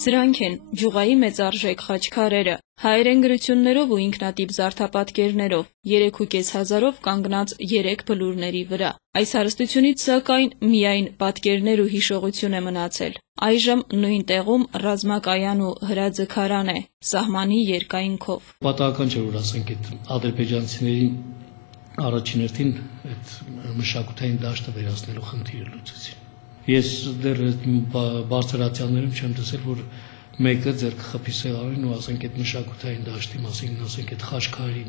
Սրանք են ջուղայի մեծարժեք խաչքարերը, հայերեն գրություններով ու ինքնատիպ զարդապատկերներով, 3500-ով կանգնած 3 բլուրների վրա։ Այս հարստությունից սակայն միայն պատկերներ ու հիշողություն է մնացել։ Այժմ նույն տեղում ռազմակայան ու հրաձգարան է, սահմանի երկայնքով։ Պատահական չէ, որ ասենք այդ ադրբեջանցիներին առաջին հերթին այդ մշակութային դաշտը վերացնելու խնդիրը լուծեցին։ Ես դեռ բարձրացիաներում չեմ տեսել, որ մեկը ձեռք խփի սեղանին ու ասենք այդ մշակութային դաշտի մասին, ասենք այդ խաչքարի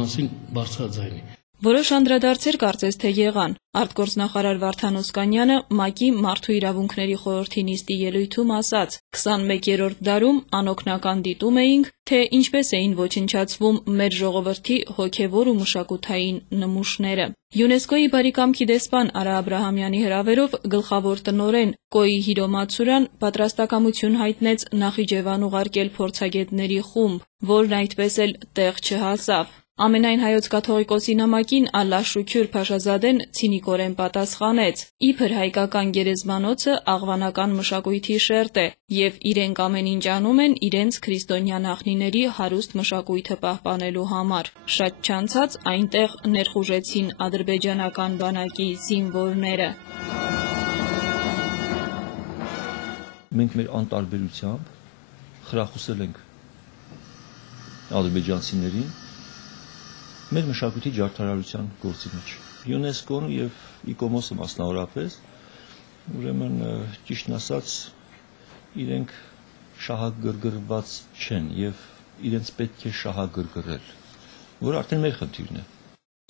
մասին բարձրաձայնի։ Որոշ անդրադարձեր կարծես թե եղան։ Արտգործնախարար Վարդան Օսկանյանը ՄԱԿ-ի Մարդու իրավունքների խորհրդի նիստի ելույթում ասաց. 21-րդ դարում անօգնական դիտում էինք, թե ինչպես էին ոչնչացվում մեր ժողովրդի հոգևոր ու մշակութային նմուշները։ ՅՈՒՆԵՍԿՕ-ի բարեկամքի դեսպան Արա Աբրահամյանի հրավերով գլխավոր տնօրեն Կոյի Հիրոմացուրան պատրաստակամություն հայտնեց Նախիջևան ուղարկել փորձագետների խումբ, որն այդպես էլ տեղ չհասավ։ Ամենայն հայոց կաթողիկոսի նամակին Ալլահ Շուքյուր Փաշազադեն ցինիկորեն պատասխանեց. իբր հայկական գերեզմանոցը աղվանական մշակույթի շերտ է, եւ իրենք ամեն ինչ անում են իրենց քրիստոնյա նախնիների հարուստ մշակույթը պահպանելու համար։ Շատ չանցած այնտեղ ներխուժեցին ադրբեջանական բանակի զինվորները։ Մենք մեր անտարբերությամբ խրախուսել ենք ադրբեջանցիներին մեր մշակույթի ջարդարարության գործի մեջ։ ՅՈՒՆԵՍԿՕ-ն եւ ICOMOS-ը մասնավորապես, ուրեմն ճիշտն ասած, իրենք շահագրգռված չեն եւ իրենց պետք է շահագրգռել, որ արդեն մեր խնդիրն է։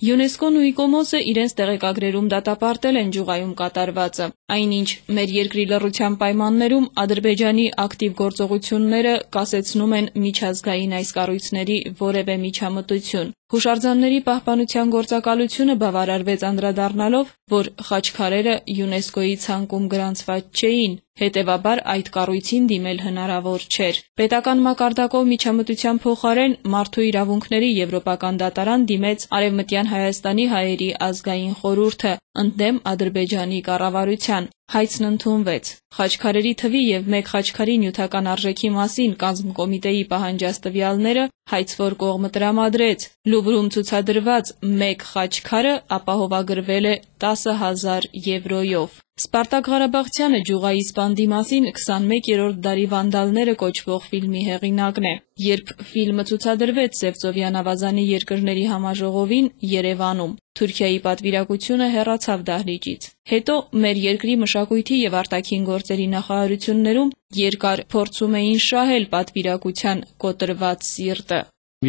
ՅՈՒՆԵՍԿՕ-ն ու ICOMOS-ը իրենց տեղեկագրերում դատապարտել են ջուղայում կատարվածը։ Այնինչ մեր երկրի լռության պայմաններում Ադրբեջանի ակտիվ գործողությունները կասեցնում են միջազգային այս կառույցների որևէ միջամտություն։ Հուշարձանների պահպանության գործակալությունը բավարարվեց անդրադառնալով, որ խաչքարերը ՅՈՒՆԵՍԿՕ-ի ցանկում գրանցված չէին, հետևաբար այդ կառույցին դիմել հնարավոր չէր։ Պետական մակարդակով միջամտության փոխարեն Մարդու իրավունքների եվրոպական դատարան դիմեց Արևմտյան Հայաստանի հայերի ազգային խորհուրդը ընդդեմ Ադրբեջանի կառավարության։ Հայցն ընդունվեց։ Խաչքարերի թվի եւ մեկ խաչքարի նյութական արժեքի մասին կազմկոմիտեի պահանջած տվյալները հայցվոր կողմը տրամադրեց։ Լուվրում ցուցադրված մեկ խաչքարը ապահովագրվել է 10,000 եվրոյով։ Սպարտակ Ղարաբաղցյանը ջուղայի սպանդի մասին 21-րդ դարի վանդալները կոչվող ֆիլմի հեղինակն է։ Երբ ֆիլմը ցուցադրվեց Սևծովյան ավազանի երկրների համաժողովին Երևանում, Թուրքիայի պատվիրակությունը հեռացավ դահլիճից։ Հետո մեր երկրի մշակույթի եւ արտաքին գործերի նախարարություններում երկար փորձում էին շահել պատվիրակության կոտրված սիրտը։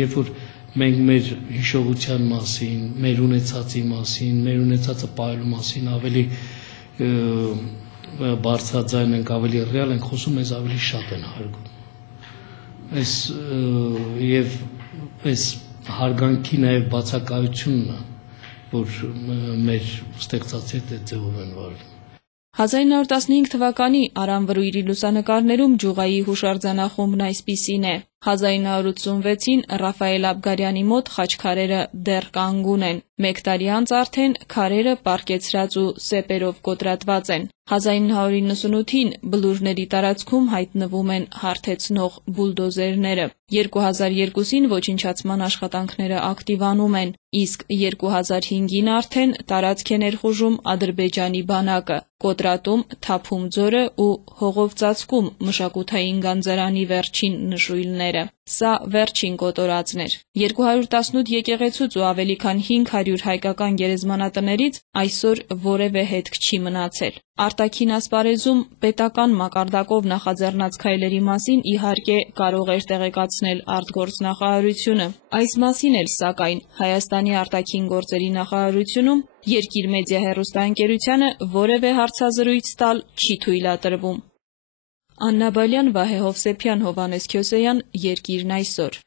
Երբ որ մենք մեր հիշողության մասին, մեր ունեցածի մասին, մեր ունեցածը պահելու մասին ավելի բարձրաձայն ենք, ավելի ռեալ ենք խոսում, մեզ ավելի շատ են հարգում։ Այս հարգանքի նաև բացակայությունն է, որ մեր ստեղծած այդ ձևով են վարվում։ 1915 թվականի Արամ Վրույրի լուսանկարներում ջուղայի հուշարձանախումբն այսպիսին է։ 1986-ին Ռաֆայել Աբգարյանի մոտ խաչքարերը դեռ կանգուն են։ Մեկ տարի անց արդեն քարերը պառկեցրած ու սեպերով կոտրատված են։ 1998-ին բլուրների տարածքում հայտնվում են հարթեցնող բուլդոզերները։ 2002-ին ոչնչացման աշխատանքները ակտիվանում են, իսկ 2005-ին արդեն տարածք է ներխուժում Ադրբեջանի բանակը, կոտրատում Թափում ձորը ու Հողովծածկում մշակութային գանձարանի վերջին նշույլները։ Սա վերջին կոտորածն էր։ 218 եկեղեցուց ու ավելի քան 500 հայկական գերեզմանատներից այսօր որևէ հետք չի մնացել։ Արտաքին ասպարեզում պետական մակարդակով նախաձեռնած քայլերի մասին իհարկե կարող էր տեղեկացնել արտգործնախարարությունը։ Այս մասին էլ սակայն Հայաստանի արտաքին գործերի նախարարությունում Երկիր-մեդիա հեռուստաընկերությանը որևէ հարցազրույց տալ չի թույլատրվում։ Աննա Բալյան, Վահե Հովսեփյան, Հովհաննես Քյոսեյան, Երկիրն այսօր։